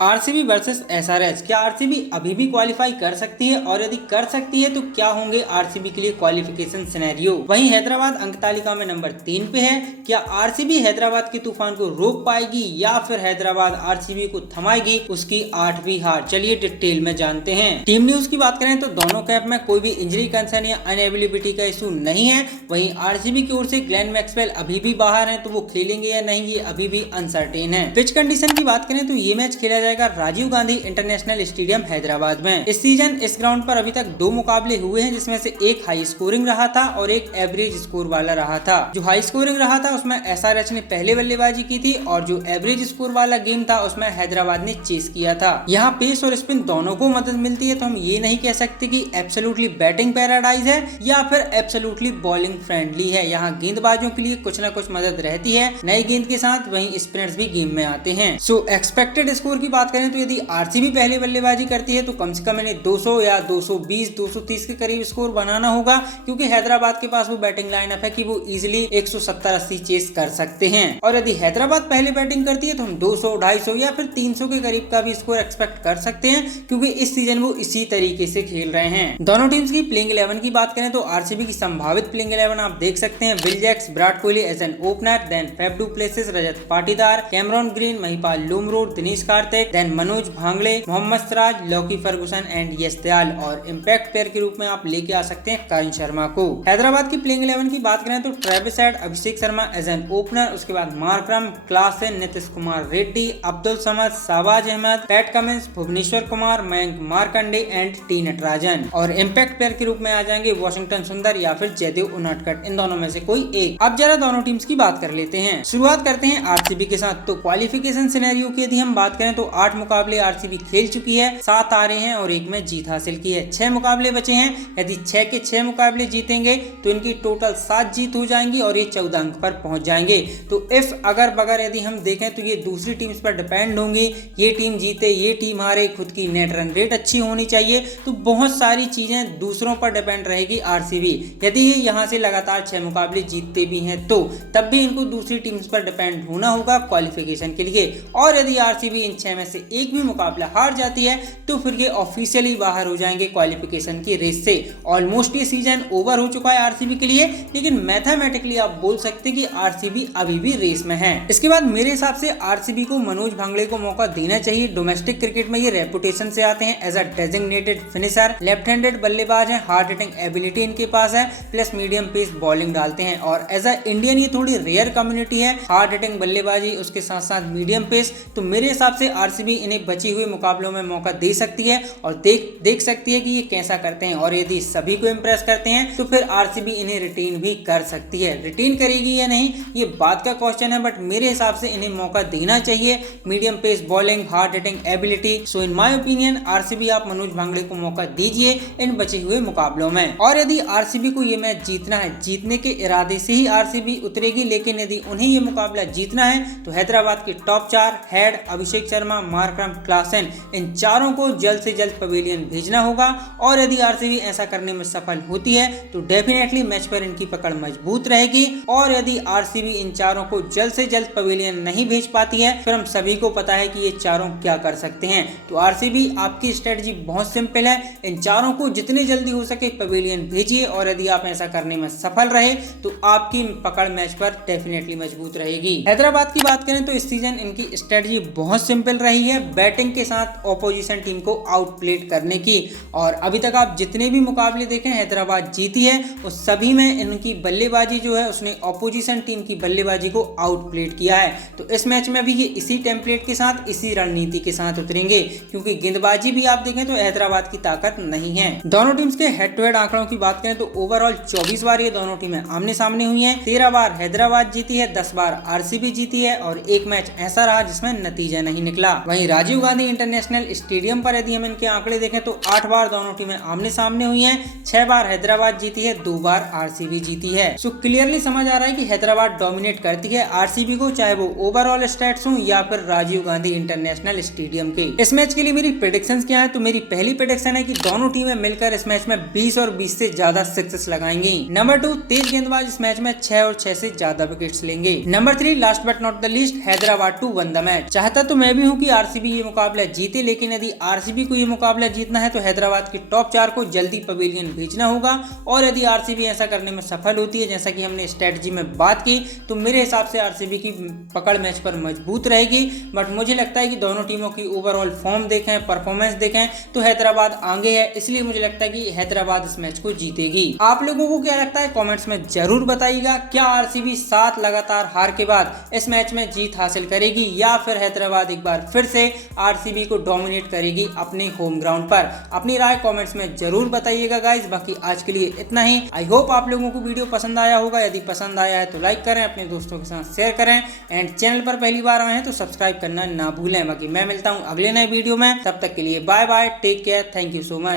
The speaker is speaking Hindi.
RCB versus SRH. क्या आरसीबी अभी भी क्वालिफाई कर सकती है और यदि कर सकती है तो क्या होंगे आरसीबी के लिए क्वालिफिकेशन सिनेरियो। वहीं हैदराबाद अंक तालिका में नंबर 3 पे है। क्या आरसीबी हैदराबाद के तूफान को रोक पाएगी या फिर हैदराबाद आरसीबी को थमाएगी उसकी 8वीं हार। चलिए डिटेल में जानते हैं। टीम न्यूज की बात करें तो दोनों कैंप में कोई भी इंजरी कंसर्न या अनएबिलिटी का इशू नहीं है। वहीं आरसीबी की ओर से ग्लेन मैक्सवेल अभी भी बाहर है, तो वो खेलेंगे या नहीं ये अभी भी अनसर्टेन है। पिच कंडीशन की बात करें तो ये मैच खेला जाएगा राजीव गांधी इंटरनेशनल स्टेडियम हैदराबाद में। इस सीजन इस ग्राउंड पर अभी तक 2 मुकाबले हुए हैं, जिसमें से एक हाई स्कोरिंग रहा था और एक एवरेज स्कोर वाला रहा था। जो हाई स्कोरिंग रहा था उसमें एसआरएच ने पहले बल्लेबाजी की थी और जो एवरेज स्कोर वाला गेम था उसमें हैदराबाद ने चेस किया था। यहाँ पेस और स्पिन दोनों को मदद मिलती है, तो हम ये नहीं कह सकते कि एब्सोल्युटली बैटिंग पैराडाइज है या फिर एब्सोल्युटली बॉलिंग फ्रेंडली है। यहाँ गेंदबाजों के लिए कुछ न कुछ मदद रहती है नई गेंद के साथ, वहीं स्पिनर्स भी गेम में आते हैं। सो एक्सपेक्टेड स्कोर की बात करें तो यदि आरसीबी पहले बल्लेबाजी करती है तो कम से कम इन्हें 200 या 220 230 के करीब स्कोर बनाना होगा, क्योंकि हैदराबाद के पास वो बैटिंग लाइनअप है कि वो इजीली 170-80 चेस कर सकते हैं। और यदि हैदराबाद पहले बैटिंग करती है तो हम 200 250 या फिर 300 के करीब का भी स्कोर एक्सपेक्ट कर सकते हैं, क्योंकि इस सीजन वो इसी तरीके से खेल रहे हैं। दोनों टीम्स की प्लेइंग 11 की बात करें तो आरसीबी की संभावित प्लेइंग 11 आप देख सकते हैं। Will Jacks, Virat Kohli as an opener, then Faf du Plessis, Rajat Patidar, Cameron Green, Mahipal Lomror, Dinesh Karthik, then Manoj भांगड़े, Mohammed Siraj, Lockie Ferguson and यश दयाल। और इम्पैक्ट प्लेयर के रूप में आप लेके आ सकते हैं करण शर्मा को। हैदराबाद की प्लेइंग 11 की बात करें तो Travis Head, Abhishek Sharma as an opener, उसके बाद Markram, Klaasen, Nitish Kumar Reddy, Abdul Samad, Shahbaz Ahmed, Pat Cummins, Bhuvneshwar Kumar, Mayank Markande and T Natarajan. और इम्पैक्ट प्लेयर के रूप में आ जाएंगे वॉशिंगटन सुंदर या फिर जयदेव उनादकट, इन दोनों में से कोई एक। अब जरा दोनों टीम्स की बात कर लेते हैं। शुरुआत करते हैं आरसीबी के साथ। तो क्वालिफिकेशन सिनेरियो की यदि हम बात करें तो 8 मुकाबले आरसीबी खेल चुकी है, 7 हारे हैं और 1 में जीत हासिल की है। 6 मुकाबले बचे हैं। यदि 6 के 6 मुकाबले जीतेंगे तो इनकी टोटल 7 जीत हो जाएंगी और ये 14 अंक पर पहुंच जाएंगे। तो इफ अगर बगर यदि हम देखें तो ये दूसरी टीम्स पर डिपेंड होंगी। ये टीम जीते, ये टीम हारे, खुद की नेट रन रेट अच्छी होनी चाहिए, तो बहुत सारी चीजें दूसरों पर डिपेंड रहेगी आरसीबी। यदि ये यहाँ से लगातार 6 मुकाबले जीतते भी हैं तो तब भी इनको दूसरी टीम्स पर डिपेंड होना होगा क्वालिफिकेशन के लिए। और यदि आरसीबी इन 6 में से एक भी मुकाबला हार जाती है तो फिर ये ऑफिशियली बाहर हो जाएंगे क्वालिफिकेशन की रेस से। ऑलमोस्ट ये सीजन ओवर हो चुका है आरसीबी के लिए, लेकिन मैथमेटिकली आप बोल सकते हैं कि आरसीबी अभी भी रेस में है। इसके बाद मेरे हिसाब से आरसीबी को मनोज भांगड़े को मौका देना चाहिए। डोमेस्टिक क्रिकेट में ये रेपुटेशन से आते हैं as a designated finisher, left handed बल्लेबाज है, हार्ड हिटिंग एबिलिटी इनके पास है, प्लस मीडियम पेस बॉलिंग डालते हैं। और एज अ इंडियन ये थोड़ी रेयर कम्युनिटी है, हार्ड हिटिंग बल्लेबाजी उसके साथ साथ मीडियम पेस। तो मेरे हिसाब से आरसीबी इन्हें बची हुए मुकाबलों में मौका दे सकती है और देख सकती है कि ये कैसा करते हैं। और यदि सभी को इम्प्रेस करते हैं तो फिर आरसीबी इन्हें रिटेन भी कर सकती है। रिटेन करेगी या नहीं ये बात का क्वेश्चन है, बट मेरे हिसाब से इन्हें मौका देना चाहिए। Medium pace bowling, hard hitting ability. So in my opinion RCB आप मनोज भांगड़े को मौका दीजिए इन बचे हुए मुकाबलों में। और यदि आरसीबी को ये मैच जीतना है, जीतने के इरादे से ही आरसीबी उतरेगी, लेकिन यदि उन्हें ये मुकाबला जीतना है तो हैदराबाद के top 4 head, Abhishek Sharma, Markram, Klaasen, इन चारों को जल्द से जल्द पवेलियन भेजना होगा। और यदि आरसीबी ऐसा करने में सफल होती है तो डेफिनेटली मैच पर इनकी पकड़ मजबूत रहेगी। और यदि आरसीबी इन चारों को जल्द से जल्द पवेलियन नहीं भेज पाती है, फिर हम सभी को पता है कि ये चारों क्या कर सकते हैं। तो आरसीबी आपकी स्ट्रेटजी बहुत सिंपल है, इन चारों को जितने जल्दी हो सके पवेलियन भेजिए। और यदि आप ऐसा करने में सफल रहे तो आपकी पकड़ मैच पर डेफिनेटली मजबूत रहेगी। हैदराबाद की बात करें तो इस सीजन इनकी स्ट्रेटजी बहुत सिंपल रही है, बैटिंग के साथ ऑपोजिशन टीम को आउटप्लेड करने की। और अभी तक आप जितने भी मुकाबले देखें हैदराबाद जीती है, उस सभी में इनकी बल्लेबाजी जो है उसने ऑपोजिशन टीम की बल्लेबाजी को आउटप्लेड किया है। तो इस मैच में भी ये इसी टेम्पलेट के साथ, इसी रणनीति के साथ उतरेंगे, क्योंकि गेंदबाजी भी आप देखें तो हैदराबाद की ताकत नहीं है। दोनों टीम्स के हेड टू हेड आंकड़ों की बात करें तो ओवरऑल 24 बार ये दोनों टीमें आमने सामने हुई हैं। 13 बार हैदराबाद जीती है, 10 बार आरसीबी जीती है और एक मैच ऐसा रहा जिसमें नतीजा नहीं निकला। वहीं राजीव गांधी इंटरनेशनल स्टेडियम पर यदि हम इनके आंकड़े देखें तो 8 बार दोनों टीमें आमने सामने हुई हैं, 6 बार हैदराबाद जीती है, 2 बार आरसीबी जीती है। सो क्लियरली समझ आ रहा है कि हैदराबाद डोमिनेट करती है आरसीबी को, चाहे वो ओवरऑल स्टैट्स हो या फिर राजीव गांधी इंटरनेशनल स्टेडियम के। इस मैच के लिए मेरी प्रेडिक्शंस क्या है, तो मेरी पहली प्रेडिक्शन है कि दोनों टीमें मिलकर इस मैच में 20 और 20 से ज्यादा सिक्सेस लगाएंगी। नंबर 2, तेज गेंदबाज इस मैच में 6 और 6 से ज्यादा विकेट्स लेंगे। Number 3, last but not the least, Hyderabad to win the match. चाहता तो मैं भी हूँ कि भी आरसीबी ये मुकाबला जीते, लेकिन यदि आरसीबी को ये मुकाबला जीतना है तो हैदराबाद के टॉप 4 को जल्दी पवेलियन भेजना होगा। और यदि आरसीबी ऐसा करने में सफल होती है, जैसा कि हमने स्ट्रेटजी में बात की, तो मेरे हिसाब से आरसीबी की पकड़ मैच पर मजबूत रहेगी। बट मुझे लगता है कि दोनों टीमों की ओवरऑल फॉर्म देखें, परफॉर्मेंस देखें तो हैदराबाद आगे है, इसलिए मुझे लगता है कि हैदराबाद इस मैच को जीतेगी। आप लोगों को क्या लगता है कमेंट्स में जरूर बताइएगा। क्या आरसीबी 7 लगातार हार के बाद इस मैच में जीत हासिल करेगी या फिर हैदराबाद एक बार फिर से आरसीबी को डोमिनेट करेगी अपने होम ग्राउंड पर? अपनी राय कमेंट्स में जरूर बताइएगा गाइस। बाकी आज के लिए इतना ही। आई होप आप लोगों को वीडियो पसंद आया होगा। यदि पसंद आया है तो लाइक करें, अपने दोस्तों के साथ शेयर करें एंड चैनल पर पहली बार आए हैं तो सब्सक्राइब करना ना भूलें। बाकी मैं मिलता हूं अगले नए वीडियो में, तब तक के लिए bye bye, take care, thank you so much.